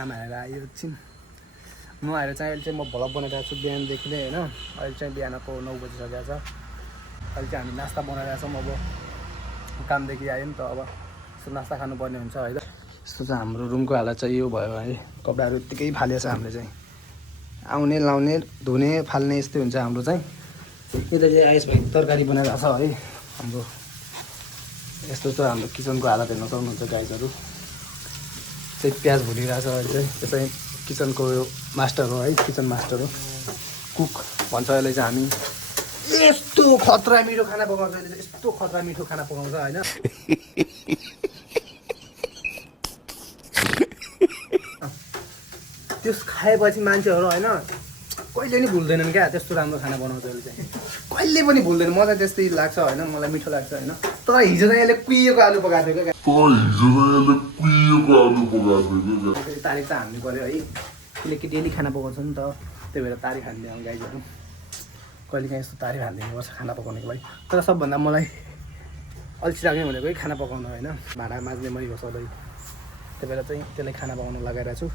काम हालेर आयो एकछिन नुहाएर चाहिँ अहिले चाहिँ म भ्लग बनाइरहेको छु बिहानदेखि नै होइन। अहिले चाहिँ बिहानको 9 बजिसकेको छ। अहिले चाहिँ हामी नास्ता बनाइरहेको छौँ। अब कामदेखि आयो नि त, अब यस्तो नास्ता खानुपर्ने हुन्छ है। यस्तो चाहिँ हाम्रो रुमको हालत चाहिँ यो भयो है। कपडाहरू यत्तिकै फालेको छ हामीले चाहिँ, आउने लाउने धुने फाल्ने यस्तै हुन्छ हाम्रो चाहिँ। यता चाहिँ आयुष भाइ तरकारी बनाइरहेको छ है हाम्रो। यस्तो चाहिँ हाम्रो किचनको हालत हेर्न सक्नुहुन्छ गाइजहरू। चाहिँ प्याज भुलिरहेको छ अहिले चाहिँ। त्यो चाहिँ किचनको मास्टर हो है, किचन मास्टर हो, कुक भन्छ अहिले चाहिँ हामी। यस्तो खतरा मिठो खाना पकाउँछ अहिले चाहिँ, यस्तो खतरा मिठो खाना पकाउँछ होइन। त्यस खाएपछि मान्छेहरू होइन कहिले पनि भुल्दैनन् क्या, त्यस्तो राम्रो खाना बनाउँछ अहिले चाहिँ, कहिले पनि भुल्दैन। मलाई त्यस्तै लाग्छ होइन, मलाई मिठो लाग्छ होइन। तर हिजो चाहिँ यसले कुहिएको आलु पकाएको थियो क्या, तारिफ त हान्नु पऱ्यो है, किनकि डेली खाना पकाउँछ नि त, त्यही भएर तारिफ हान्दिनँ गाइजहरू। कहिले काहीँ यस्तो तारिफ हानिदिनुपर्छ खाना पकाउनुको लागि। तर सबभन्दा मलाई अल्छी लाग्ने भनेकै खाना पकाउनु होइन। भाँडा माझ्ने मै हो सधैँ, त्यही भएर चाहिँ त्यसलाई खाना पकाउनु लगाइरहेको छु।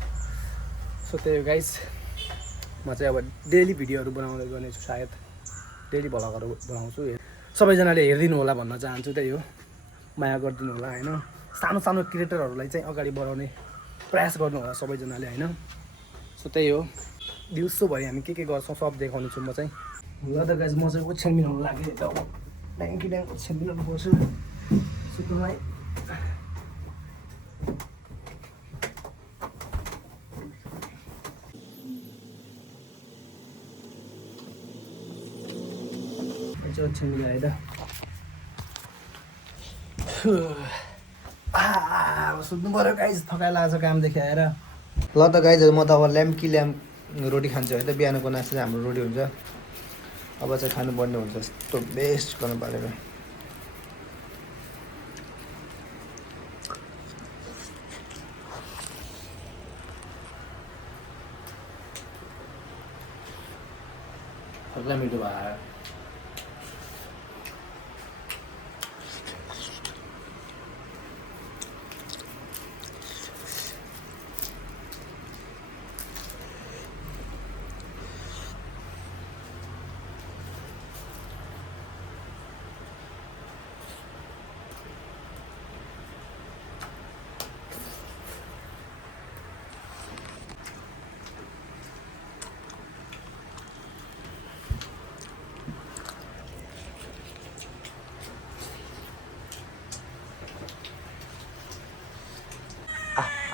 सो त्यही हो गाइज, म चाहिँ अब डेली भिडियोहरू बनाउँदै गर्नेछु, सायद डेली भ्लगहरू बनाउँछु। सबैजनाले हेरिदिनु होला भन्न चाहन्छु, त्यही हो, माया गरिदिनु होला होइन। सानो सानो क्रिएटरहरूलाई चाहिँ अगाडि बढाउने प्रयास गर्नु होला सबैजनाले होइन। सो त्यही हो, दिउँसो भयो हामी के गर्छौँ सब देखाउने छु म चाहिँ। ल त गाइज, म चाहिँ ओछ्यान मिलाउनु लाग्यो, ड्याङ्की ड्याङ ओछ्यान मिलाउनु पर्छ सुत्नुलाई। ओछ्यान मिलाएर सुत्नु पऱ्यो गाइज, थकाइ लाग्छ कामदेखि आएर। ल त गाइजहरू, म त अब ल्याम्प रोटी खान्छु है त। बिहानको नास्ता चाहिँ हाम्रो रोटी हुन्छ, अब चाहिँ खानुपर्ने हुन्छ यस्तो बेस्ट गर्नु पारेर। फक्ला मिठो भयो।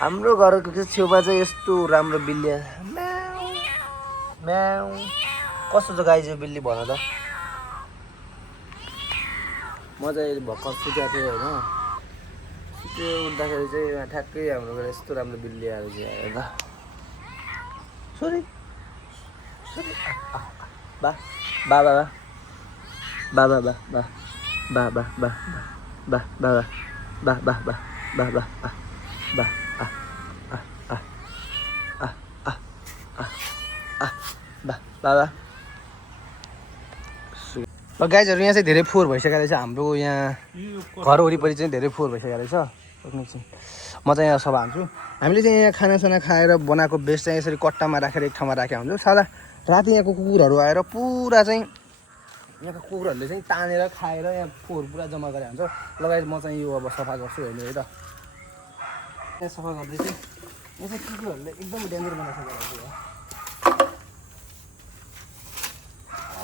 हाम्रो घरको छेउमा चाहिँ यस्तो राम्रो बिल्ली, म्याउ कस्तो छ गाइज यो बिल्ली भन त। म चाहिँ भर्खर सुतेको थिएँ होइन, सुत्यो उठ्दाखेरि चाहिँ ठ्याक्कै हाम्रो घर यस्तो राम्रो बिल्ली आएर चाहिँ हेर्दा सरी सरी बा बा बा बा बा बा बा बा बा बा बा बा बा बा बा बा बा बा बाबा। ल गाइजहरू, यहाँ चाहिँ धेरै फोहोर भइसकेको रहेछ हाम्रो, यहाँ घर वरिपरि चाहिँ धेरै फोहोर भइसकेको रहेछ। म चाहिँ यहाँ सब हान्छु। हामीले चाहिँ यहाँ खानासाना खाएर बनाएको बेस्ट चाहिँ यसरी कट्टामा राखेर एक ठाउँमा राखेको हुन्छौँ। साला राति यहाँको कुकुरहरू आएर पुरा चाहिँ यहाँको कुकुरहरूले चाहिँ तानेर खाएर यहाँ फोहोर पुरा जम्मा गरेर हुन्छ। ल गाइज, म चाहिँ यो अब सफा गर्छु हेर्नु है त। यहाँ सफा गर्दै चाहिँ यहाँ चाहिँ कुकुरहरूले एकदम डेन्जर बनाइसकेको रहेछ।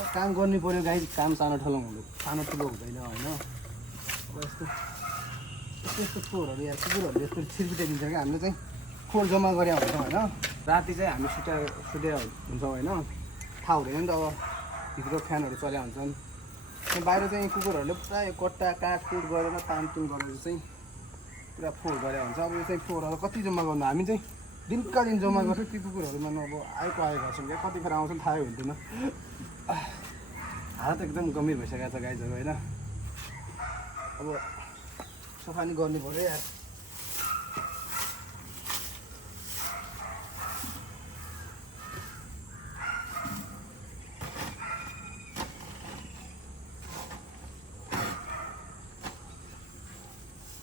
काम गर्नु पऱ्यो गाइज, काम सानो ठुलो हुँदैन होइन। यस्तो यस्तो यस्तो फोहोरहरू यहाँ कुकुरहरूले यस्तो छिर्पिटाइदिन्छ क्या। हामीले चाहिँ फोहोर जम्मा गरे हुन्छौँ होइन। राति चाहिँ हामी सुतेर हुन्छौँ होइन, थाहा हुँदैन नि त। अब भित्रको फ्यानहरू चल्या हुन्छन्, बाहिर चाहिँ कुकुरहरूले पुरा यो कट्टा काटकुट गरेर तानतुन गरेर चाहिँ पुरा फोहोर गरे हुन्छ। अब यो चाहिँ फोहोरहरू कति जम्मा गर्नु, हामी चाहिँ दिनका दिन जम्मा गर्छौँ। ती कुकुरहरूमा अब आएको गर्छौँ क्या, कतिखेर आउँछन् थाहै हुन्थेन। हालत एकदम गम्भीर भइसकेको छ गाइजहरू होइन। अब सफा नि गर्नु पऱ्यो यार।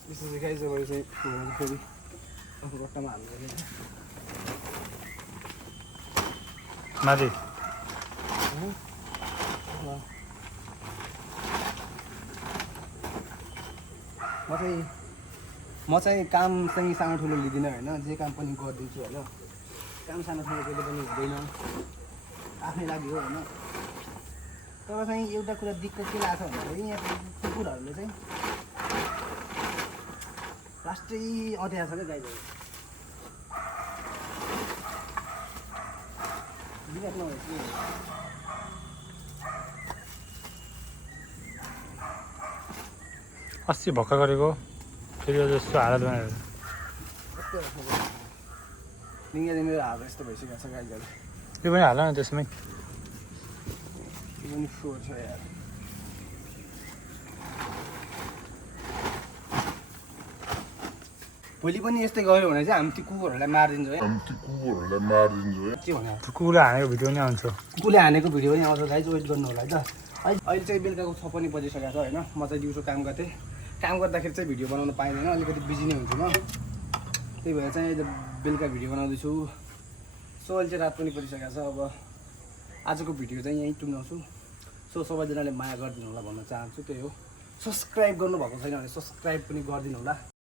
यसो चाहिँ गाइजहरू चाहिँ फेरि गट्टामा हाल्नु पर्यो। माथि म चाहिँ काम चाहिँ सानो ठुलो लिँदिनँ होइन, जे काम पनि गरिदिन्छु होइन। काम सानो ठुलो कहिले पनि हुँदैन, आफ्नै लागि हो होइन। तर चाहिँ एउटा कुरा दिक्कत के लाग्छ भन्दाखेरि यहाँ कुकुरहरूले चाहिँ लास्टै अँध्याएको छ क्या गाईहरू। बिगाट नभएपछि अस्ति भक्का गरेको फेरि जस्तो हालत बनाएर लिङ्गले मेरो हात यस्तो भइसकेको छ गाईहरू। त्यो पनि हाल न त्यसमै। त्यो पनि फोहोर छ यार। भोलि पनि यस्तै गऱ्यो भने चाहिँ हामी ती कुकुरहरूलाई मारिदिन्छौँ है। के भन्यो कुकुरले हानेको भिडियो नै आउँछ। कुकुरले हानेको भिडियो पनि आउँछ गाइज, वेट गर्नु होला है त। अहिले चाहिँ बेलुकाको 6 पनि बजिसकेको छ होइन। म चाहिँ दिउँसो काम गर्थेँ, काम गर्दाखेरि चाहिँ भिडियो बनाउनु पाइँदैन, अलिकति बिजी नै हुन्छु म। त्यही भएर चाहिँ अहिले बेलुका भिडियो बनाउँदैछु। सो अहिले चाहिँ रात पनि परिसकेको छ। अब आजको भिडियो चाहिँ यहीँ टुङ्गाउँछु। सो सबैजनाले माया गरिदिनु होला भन्न चाहन्छु, त्यही हो। सब्सक्राइब गर्नुभएको छैन भने सब्सक्राइब पनि गरिदिनु होला।